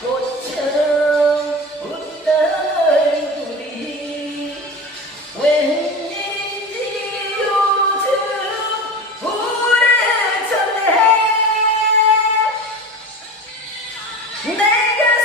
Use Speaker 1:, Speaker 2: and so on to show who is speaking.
Speaker 1: 꽃처럼 웃던 얼굴이 왠지 요즘 우울해졌네 내가